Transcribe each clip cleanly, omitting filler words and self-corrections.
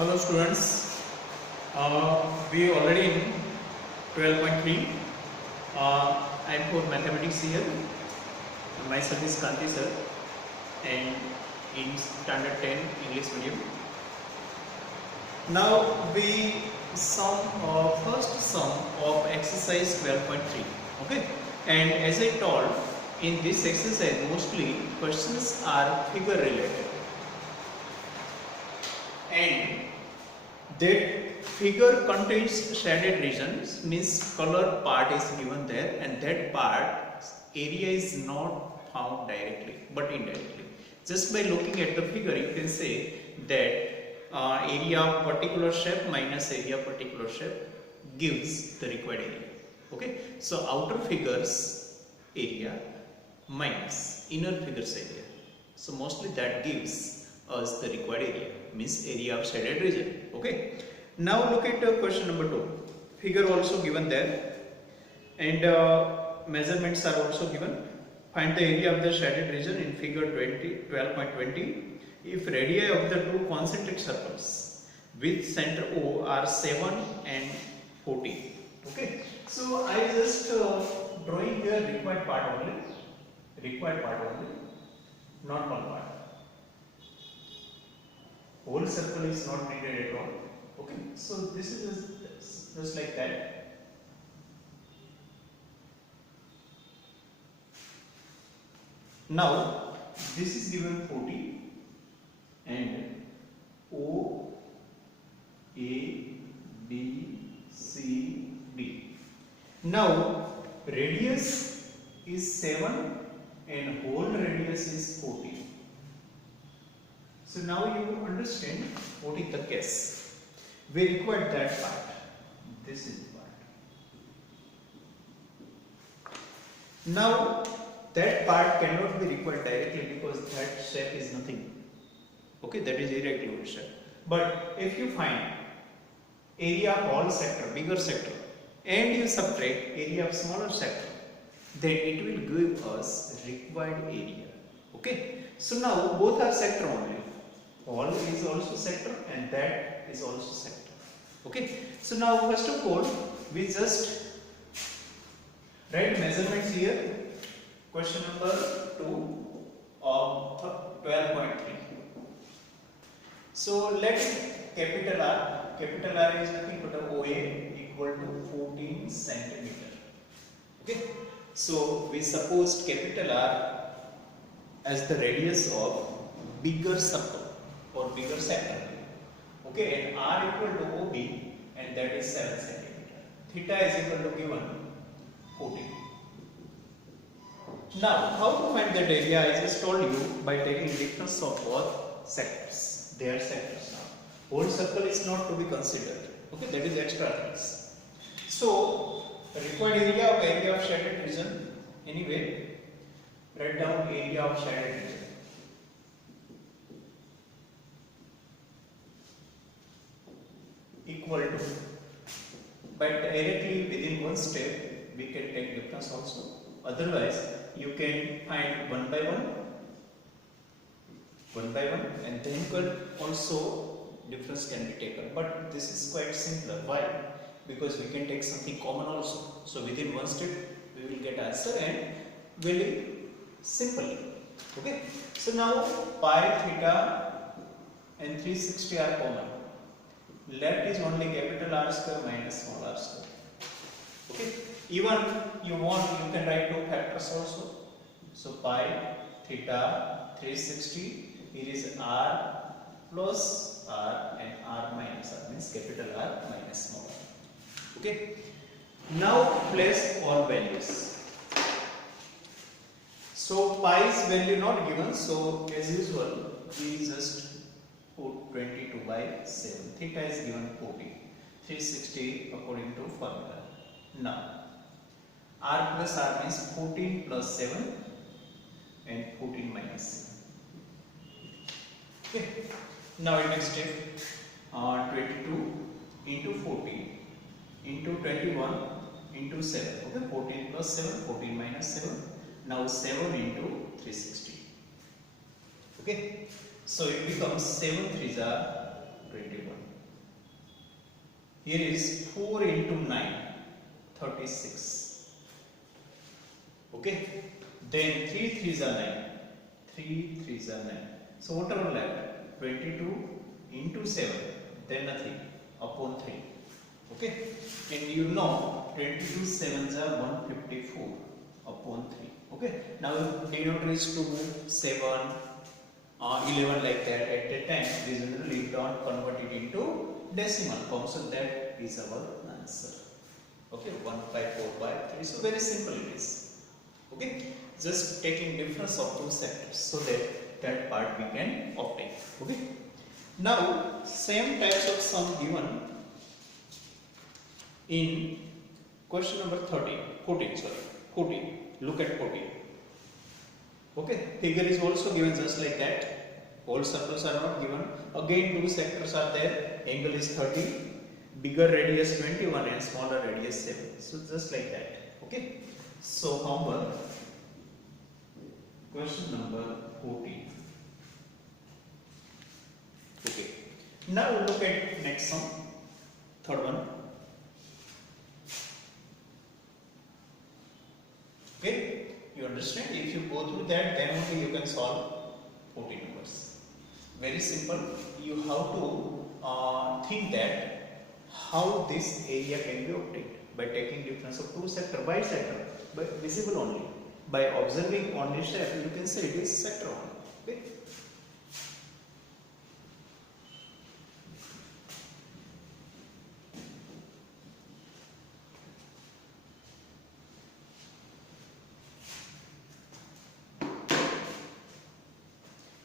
Hello students, we already in 12.3. I am for mathematics here. Myself is Kanti sir and in standard 10 English medium. Now we first sum of exercise 12.3. Okay, and as I told, in this exercise mostly questions are figure related. And that figure contains shaded regions, means color part is given there, and that part area is not found directly but indirectly. Just by looking at the figure you can say that area of particular shape minus area of particular shape gives the required area. Okay, so outer figures area minus inner figures area, so mostly that gives us the required area, means area of shaded region. Okay, now look at question number 2. Figure also given there and measurements are also given. Find the area of the shaded region in figure 12.20 if radii of the two concentric circles with center O are 7 and 14. Okay, so I just drawing here required part only, not one part. Whole circle is not needed at all. Okay, so this is just like that. Now this is given 40 and O, A, B, C, D. Now radius is 7 and whole radius is 40. So now you understand what is the case. We require that part. This is the part. Now that part cannot be required directly because that shape is nothing. Okay, that is irregular shape. But if you find area of all sector, bigger sector, and you subtract area of smaller sector, then it will give us required area. Okay, so now both are sector only. All is also sector and that is also sector. Okay, so now first of all we just write measurements here. Question number 2 of 12.3. So let capital R is nothing but OA equal to 14 centimeter. Okay, so we supposed capital R as the radius of bigger circle or bigger sector. Okay, and R equal to OB and that is 7 centimeter. Theta is equal to given 14. Now how to find that area? I just told you by taking difference of both sectors. They are sectors now. Whole circle is not to be considered. Okay, that is extra things. So required area of shaded region. Anyway, write down area of shaded region. Equal to, but directly within one step we can take difference also. Otherwise you can find one by one and then also difference can be taken. But this is quite simpler. Why? Because we can take something common also. So within one step we will get answer and very simply. Okay. So now pi, theta and 360 are common. Left is only capital R square minus small r square. Okay. Even you can write two factors also. So pi, theta, 360. Here is R plus R and R minus R, means capital R minus small r. Okay. Now place all values. So pi's value not given. So as usual we just put 22 by 7. Theta is given 40. 360 according to formula. Now R plus R means 14 plus 7 and 14 minus 7. Okay. Now in next step 22 into 40 into 21 into 7. Okay, 14 plus 7, 14 minus 7. Now 7 into 360. Okay, so it becomes 7 3s are 21. Here is 4 into 9, 36. Okay. Then 3 3s are 9. 3 3s are 9. So what are left? 22 into 7. Then nothing upon 3. Okay. And you know 22 7s are 154 upon 3. Okay. Now denominator is 2, 7, 11 like that. At that time, we generally don't convert it into decimal form. So that is our answer. Okay, 15453. So very simple it is. Okay, just taking difference of two sectors so that part we can obtain. Okay. Now same types of sum given in question number 14. Look at 14. Okay, figure is also given just like that. Whole circles are not given. Again, two sectors are there. Angle is 30, bigger radius 21 and smaller radius 7. So just like that. Okay. So homework, question number 14. Okay. Now look at next sum, third one. Okay. You understand? If you go through that, then only you can solve 14 numbers. Very simple. You have to think that how this area can be obtained by taking difference of two sector by sector, but visible only. By observing on this shape, you can say it is sector only. Okay.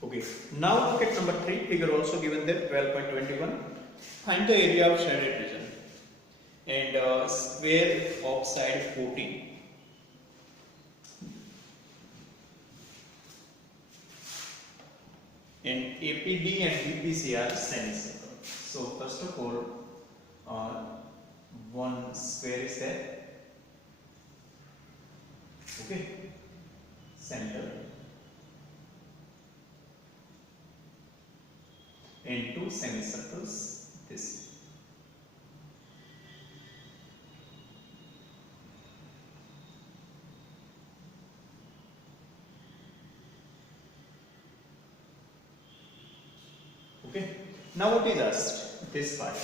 Okay. Now look at number 3, figure also given there, 12.21. Find the area of shaded region and square of side 14. And APD and BPC are semicircle. So first of all, one square is there. Okay. Center. And two semicircles, this. Okay. Now what is asked? This part.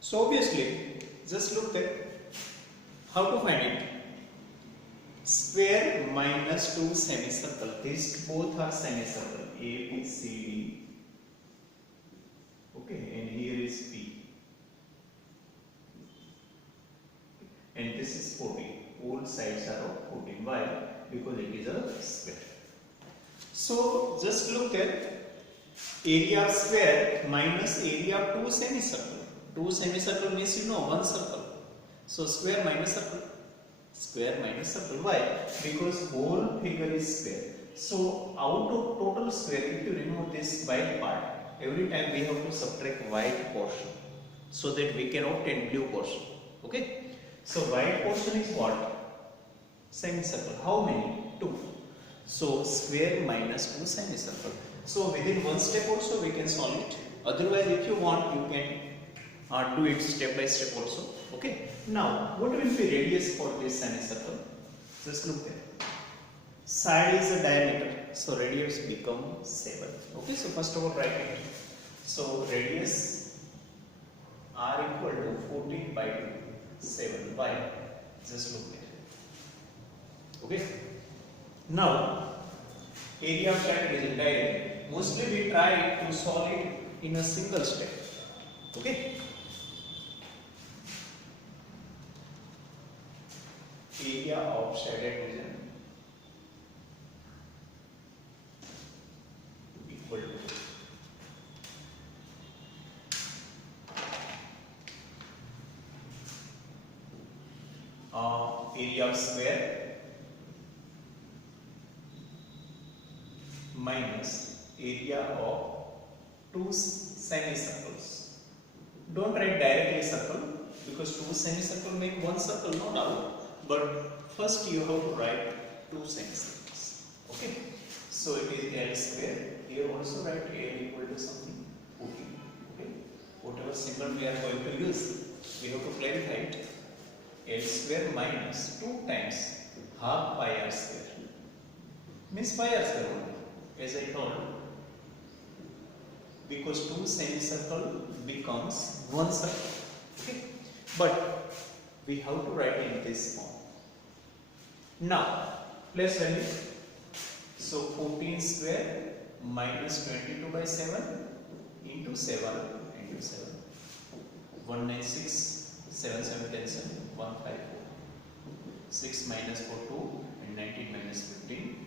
So obviously, just look at how to find it. Square minus 2 semicircle. These both are semicircle. A, B, C, D. Okay, and here is P. And this is 14. All sides are of 14. Why? Because it is a square. So just look at area of square minus area of two semicircle. Two semicircle means you know one circle. So square minus circle. Square minus circle. Why? Because whole figure is square. So out of total square, if you remove this white part, every time we have to subtract white portion so that we can obtain blue portion. Okay. So white portion is what? Semicircle. How many? 2. So square minus 2 semicircle. So within one step also we can solve it. Otherwise, if you want, you can do it step by step also. Okay. Now, what will be radius for this semicircle? Just look there. Side is the diameter, so radius become 7. Okay. So first of all, write it. So radius r equal to 14 by 2, 7. Why? Just look there. Okay. Now, area of shaded region diagram. Mostly we try to solve it in a single step. Okay. Area of shaded region equal to area of square minus area of two semicircles. Don't write directly circle because two semicircle make one circle, no doubt. But first you have to write two semicircles. Okay. So it is L square. Here also write L equal to something 14. Okay. Whatever symbol we are going to use, we have to clarify it. L square minus 2 times half pi r square means pi r square only, as I told, because 2 semicircle becomes 1 circle. Okay, but we have to write in this form. Now place value. So 14 square minus 22 by 7 into 7 into 7. 196, 7 7 cancel, 154. 6 minus 4 2 and 19 minus 15.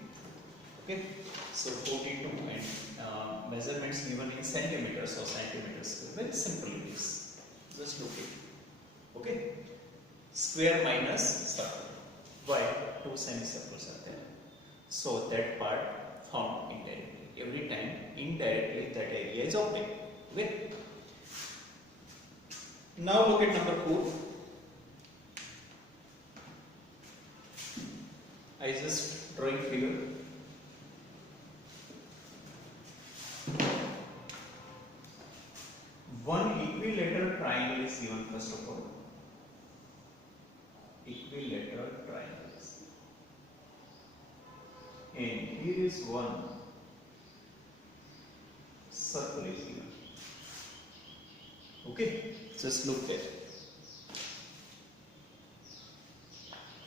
Okay, so 42 and measurements given in centimeters or centimeters. Very simple it is. Just look it. Okay, square minus circle. Why? 2 semicircles are there. So that part found indirectly. Every time indirectly that area is obtained. Okay. Now look at number 4. I just drawing figure. One equilateral triangle is given first of all. Equilateral triangles. And here is one circle is given. Okay, just look there.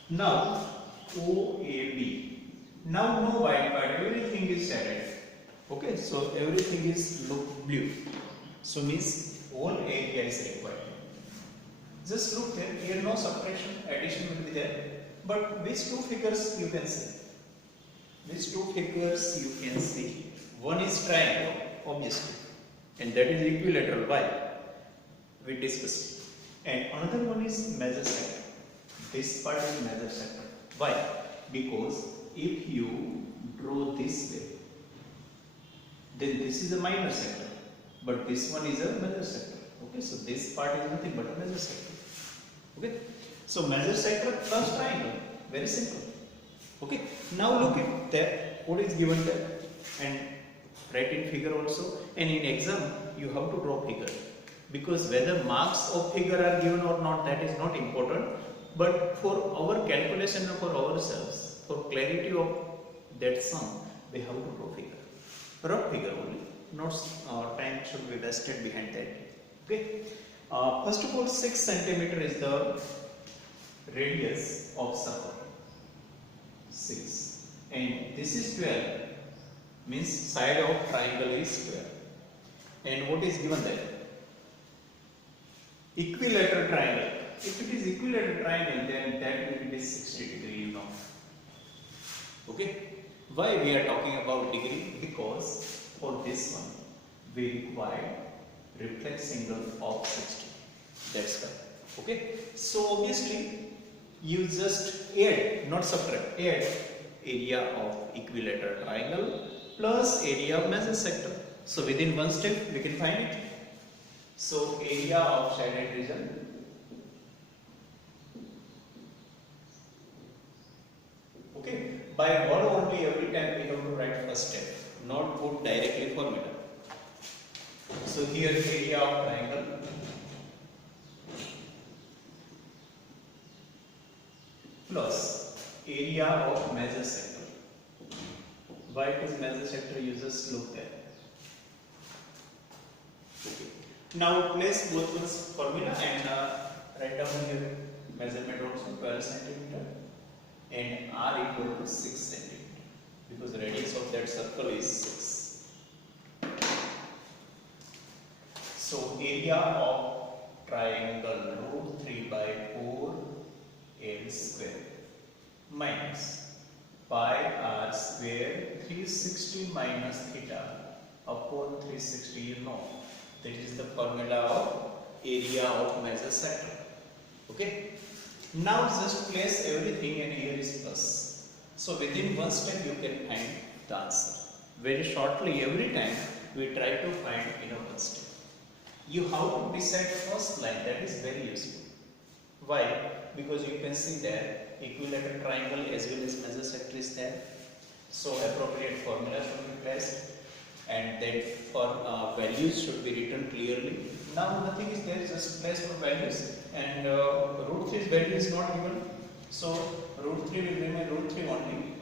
Now OAB. Now no white part, everything is shaded. Okay, so everything is look blue. So means whole area is required. Just look there, here no subtraction, addition will be there. But which two figures you can see? Which two figures you can see? One is triangle, obviously, and that is equilateral. Why? We discussed. And another one is major sector. This part is major sector. Why? Because if you draw this way, then this is a minor sector, but this one is a major sector. Okay, so this part is nothing but a major sector. Okay, so major sector plus triangle, very simple. Okay, now look at there, what is given there, and write in figure also. And in exam you have to draw figure, because whether marks of figure are given or not, that is not important. But for our calculation of for ourselves, for clarity of that sum, we have to draw figure. Rough figure only, not time should be wasted behind that. Okay. First of all, 6 centimeter is the radius of circle. 6, and this is 12. Means side of triangle is 12. And what is given there? Equilateral triangle. If it is equilateral triangle, then that will be 60 degree, you know. Okay. Why we are talking about degree? Because for this one we require reflex angle of 60. That's why. Okay. So obviously you just add, not subtract, add area of equilateral triangle plus area of major sector. So within one step we can find it. So area of shaded region okay, by what only every time we have to write first step, not put directly formula. So here area of triangle plus area of major sector. Why it is major sector, you just look there. Okay. Now place both ones formula and write down here measurement also 12 centimeter and r equal to 6 centimeter, because the radius of that circle is 6. So area of triangle root 3 by 4 L square minus pi r square 360 minus theta upon 360, you know. That is the formula of area of major sector. Okay. Now just place everything and here is plus. So within one step you can find the answer. Very shortly, every time we try to find in a one step. You have to decide first line, that is very useful. Why? Because you can see there equilateral triangle as well as major sector is there. So appropriate formula should be placed, and that for values should be written clearly. Now nothing is there, just place for values, and root 3's value is not given, so root 3 will remain root 3 only,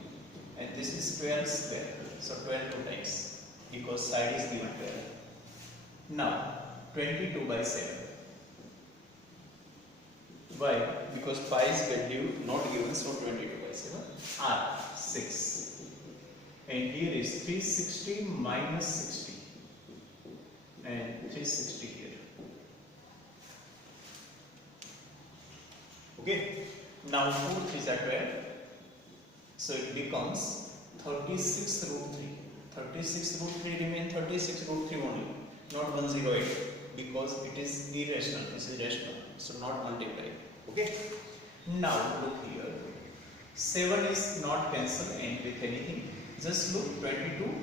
and this is 12 square, so 12 two times because side is given 12. Now 22 by 7. Why? Because pi's value not given, so 22 by 7 r 6. And here is 360 minus 60 and 360 here. Okay. Now 4 3s are 12. So it becomes 36 root 3. 36 root 3 remain 36 root 3 only, not 108, because it is irrational. This is rational, so not multiply. Okay. Now look here. 7 is not cancelled and with anything. Just look, 22,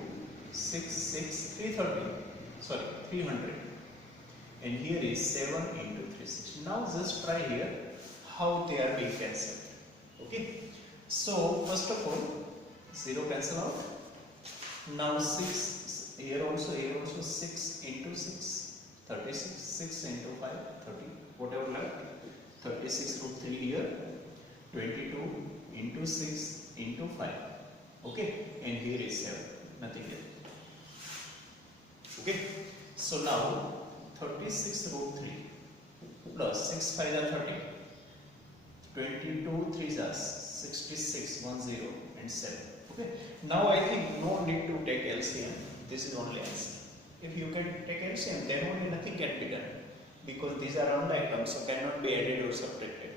6, 6, 330, sorry, 300. And here is 7 into 360. Now just try here how they are being cancelled. Okay. So first of all, 0 cancel out. Now 6, here also 6 into 6, 36, 6 into 5, 30, whatever left. 36 root 3 here, 22 into 6 into 5. Okay, and here is 7, nothing here. Okay, so now 36 root 3 plus 6 5 are 30, 22 3 are 66, 1 0 and 7. Okay, now I think no need to take LCM, this is only answer. If you can take LCM, then only nothing can be done, because these are round items, so cannot be added or subtracted.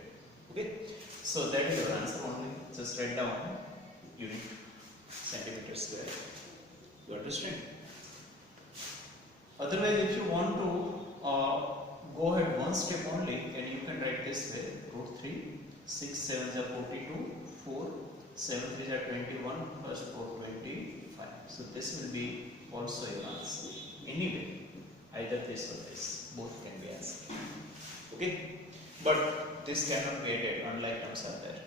Okay, so that is your answer only. Just write down unit centimeter square. You understand? Otherwise, if you want to go ahead one step only, then you can write this way: root 3, 6 7s are 42, 4 7 3s are 21, plus 4 25. So this will be also your answer. Anyway, either this or this, both can be answered. Okay, but this cannot be added, unlike terms are there.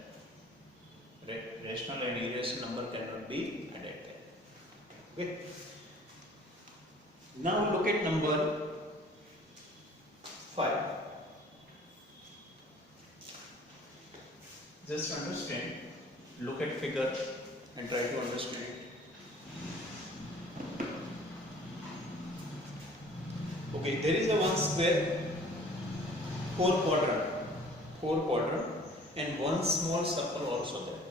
Rational and irrational number cannot be added there. Okay. Now look at number 5. Just understand, look at figure and try to understand it. Okay, there is a one square, 4 quadrant and one small circle also there.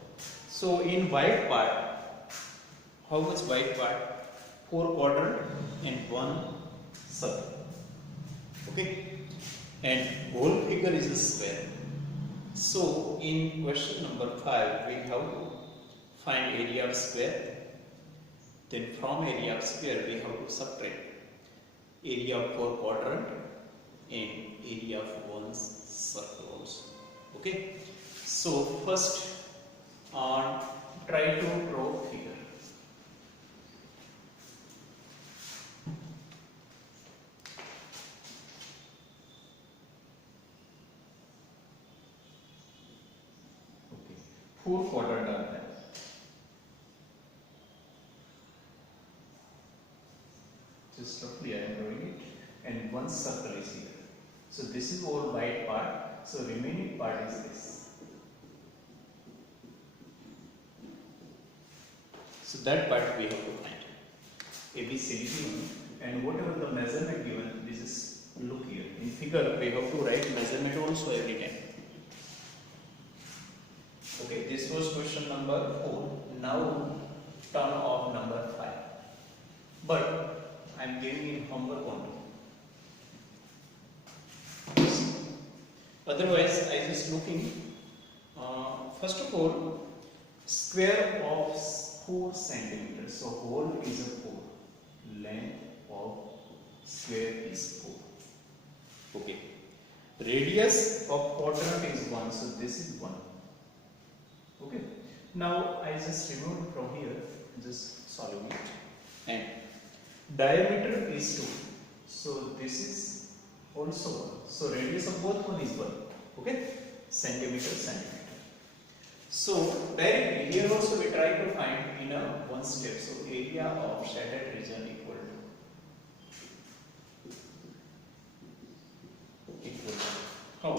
So in white part, how much white part? 4 quadrant and 1 circle. Okay, and whole figure is a square. So in question number 5, we have to find area of square. Then from area of square, we have to subtract area of 4 quadrant and area of 1 circle also. Okay, so first try to draw figure. Okay, 4 quadrant are there. Just roughly I am drawing it, and 1 circle is here. So this is all white part, so remaining part is this. So that part we have to find. ABCD given, and whatever the measurement given, this is, look here. In figure, we have to write measurement also every time. Okay, this was question number 4. Now turn of number 5. But I am giving you homework only. Otherwise, I just looking. First of all, square of 4 centimeters. So whole is a 4. Length of square is 4. Okay. Radius of quadrant is 1. So this is 1. Okay. Now I just remove from here. Just solve it. And diameter is 2. So this is also 1. So radius of both one is 1. Okay. Centimeter. So directly here also we try to find in a one step. So area of shaded region equal to how?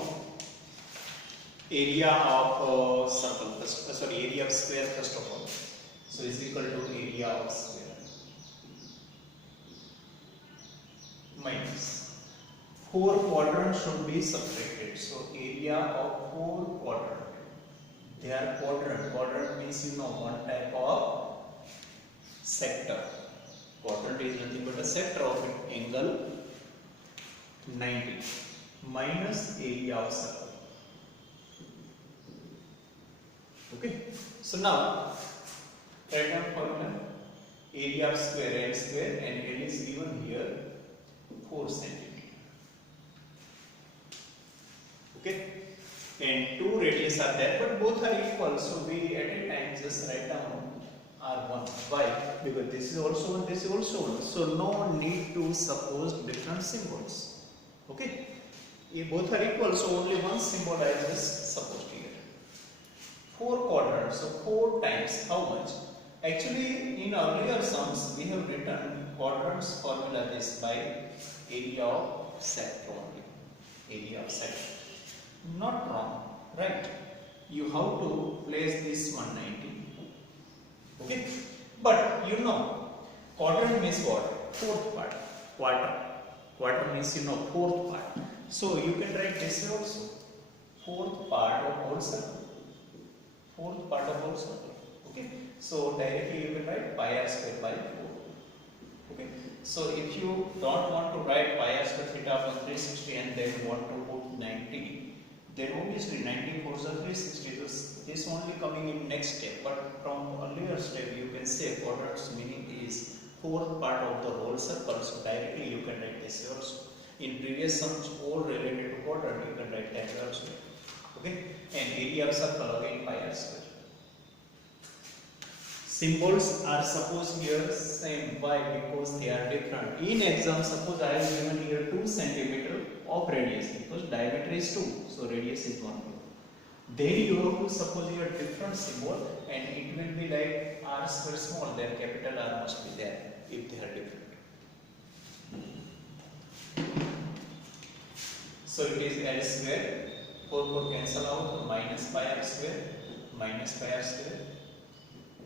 Area of circle first, area of square first of all. So is equal to area of square minus 4 quadrants should be subtracted. So area of 4 quadrant. They are quadrant. Quadrant means one type of sector. Quadrant is nothing but a sector of an angle 90 minus area of circle. Okay. So now write down formula. Area of square L square, and L is given here 4 centimeter. Okay. And 2 radius are there, but both are equal. So we at a time just write down R1. Why? Because this is also 1, this is also 1. So no need to suppose different symbols. Okay. If both are equal, so only one symbol I just supposed here. 4 quadrants, so 4 times how much? Actually, in earlier sums, we have written quadrants formula this by area of sector only. Area of sector. Not wrong, right? You have to place this 190. Okay? But quadrant means what? Fourth part. Quarter means fourth part. So you can write this also. Fourth part of whole circle. Fourth part of whole circle. Okay? So directly you can write pi r square by 4. Okay? So if you don't want to write pi r square theta upon 360 and then want to put 90, then obviously 90 4 is 360. So this only coming in next step. But from earlier step you can say quadrant's meaning is fourth part of the whole circle. So directly you can write this also. In previous sums all related to quadrant you can write that also. Okay? And area of circle again pi r square. Symbols are supposed here same. Why? Because they are different. In exam, suppose I have given here 2 cm of radius because diameter is 2, so radius is 1. Then you have to suppose here different symbol, and it will be like r square small. Their capital R must be there if they are different. So it is L square. 4 cancel out, minus pi r square, minus pi r square.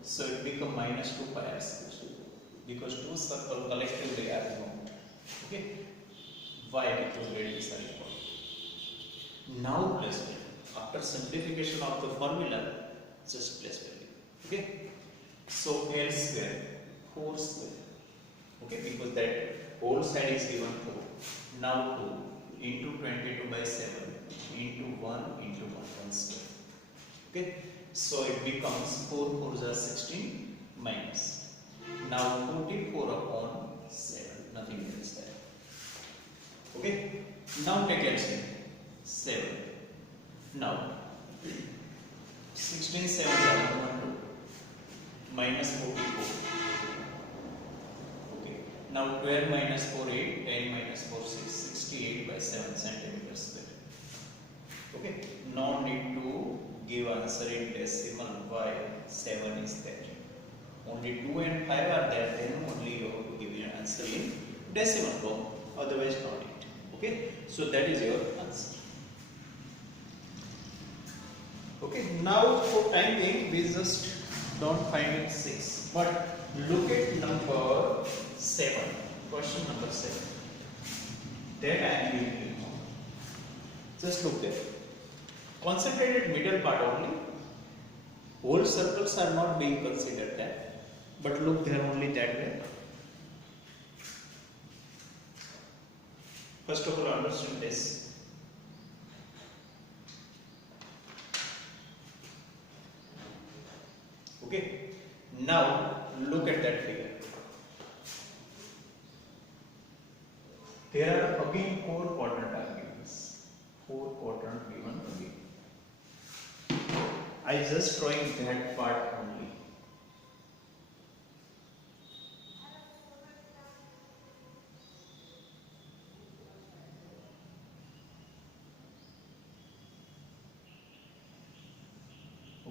So it become minus 2 pi r square because 2 circle collectively are removed. Okay? Why? Because radius are equal. Now place value. After simplification of the formula, just place value. Okay? So L square, 4 square. Okay? Because that whole side is given 4. Now 2 into 22 by 7 into 1 into 1 square. Okay? So it becomes 4 4s are 16 minus. Now 44 upon 7. Nothing else there. Okay? Now take LCM. 7. Now 16 7 1 minus 44. Okay. Now 12 minus 4 8. 10 minus 4 6. 68 by 7 centimeters square. Okay. No need to give answer in decimal. Why? 7 is there. Only 2 and 5 are there, then only you have to give an answer in decimal form, otherwise not it. Okay, so that is your answer. Okay, now for time being we just don't find it 6, but look at number 7, question number 7. That I am giving you. Just look there. Concentrated middle part only. Whole circles are not being considered that. But look there only that way. First of all, understand this. Okay. Now look at that figure. There are again 4 quadrant arguments. 4 quadrant given again. I just drawing that part only.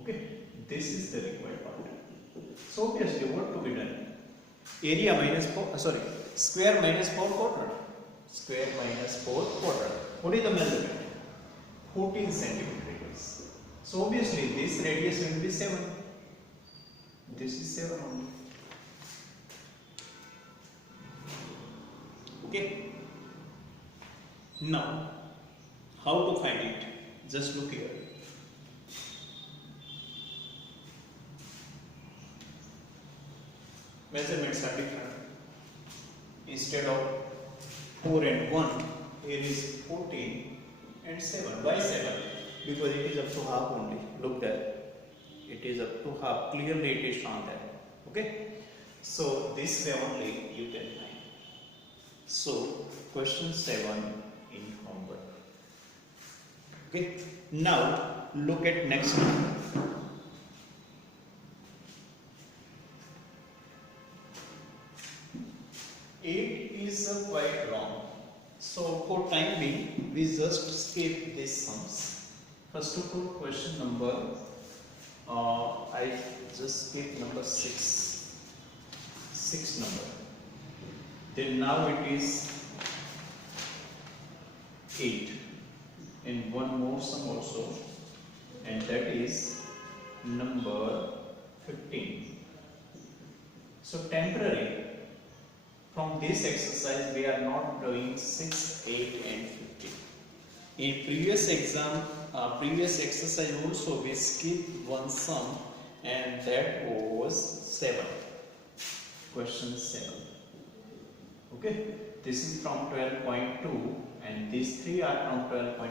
Okay. this is the required part. So obviously what to be done? Area minus 4, sorry, square minus 4 quadrant. Square minus 4 quadrant. What is the measurement? 14 centimeters. So obviously this radius will be 7. This is 7 only. Okay. Now, how to find it? Just look here. Measurements are different. Instead of 4 and 1, here is 14 and 7. Why 7? Because it is up to half only. Look there. It is up to half. Clearly it is shown there. Okay. So this way only you can find. So question 7 in homework. Okay. Now look at next one. 8 is quite long. So for time being, we just skip these sums. First of all, question number, I just skip number 6. 6 number. Then now it is 8. And one more sum also. And that is number 15. So temporary. From this exercise, we are not doing 6, 8 and 15. In previous exam, previous exercise also we skipped one sum and that was 7. Question 7. Okay, this is from 12.2 and these 3 are from 12.3.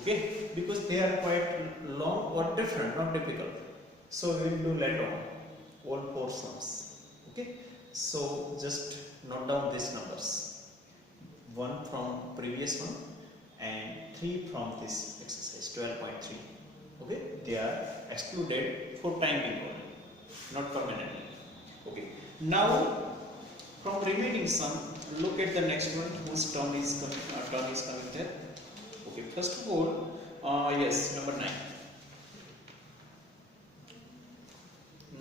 Okay, because they are quite long or different, not difficult. So we will do later on all 4 sums. Okay. So just note down these numbers. 1 from previous one and 3 from this exercise 12.3. Okay, they are excluded for time being only, not permanently. Okay. Now from remaining sum, look at the next one whose turn is coming there. Okay. First of all, yes, number 9.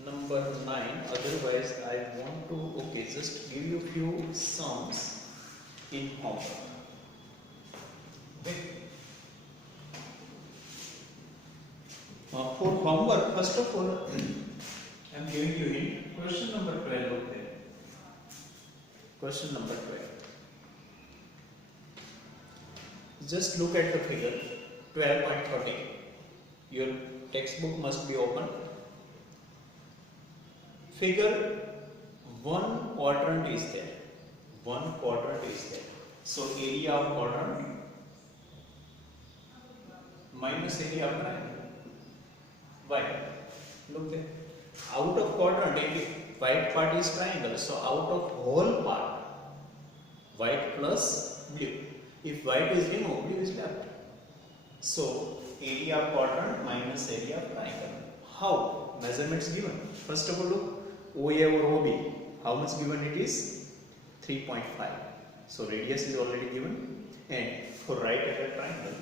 Number 9, otherwise I want to, okay, just give you few sums in homework. Okay. For homework, first of all, I am giving you hint. Question number 12, look there. Question number 12. Just look at the figure 12.30. Your textbook must be open. Figure 1 quadrant is there. 1 quadrant is there. So area of quadrant minus area of triangle. Why? Look there. Out of quadrant, white part is triangle. So out of whole part, white plus blue. If white is removed, blue is left. So area of quadrant minus area of triangle. How? Measurements given. First of all, look. OA or OB, how much given it is? 3.5. So radius is already given. And for right angle triangle,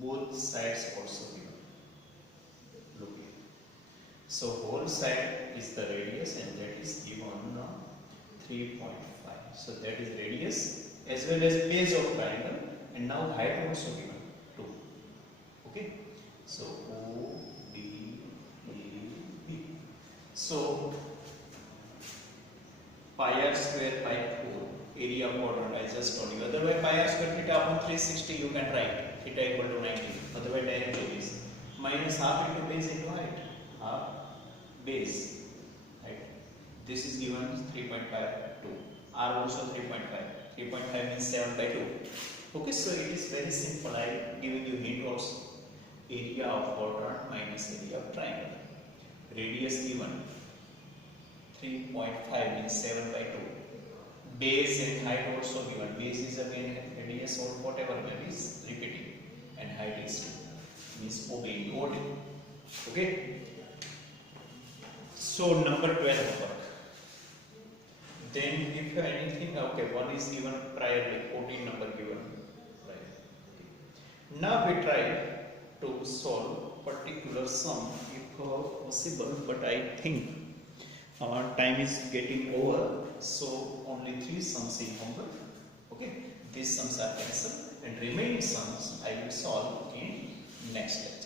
both sides also given. Look here. So whole side is the radius and that is given 3.5. So that is radius as well as base of triangle and now height also given 2. Okay. So O, D, A, B. So pi r square by 4 area of quadrant I just told you. Otherwise pi r square theta upon 360 you can write theta equal to 90. Otherwise directly this minus half into base into height. Half base. Right. This is given 3.5 2. R also 3.5. 3.5 means 7 by 2. Okay, so it is very simple. I am giving you hint also. Area of quadrant minus area of triangle. Radius given 3.5 means 7 by 2. Base and height also given. Base is again radius or whatever value is repeating. And height is 2. Means obeying order. Okay. So number 12 homework. Then if you have anything, okay, one is given priorly, 14 number given. Right. Now we try to solve particular sum if possible, but I think time is getting over, so only 3 sums in homework. Okay, these sums are cancelled and remaining sums I will solve in next lecture.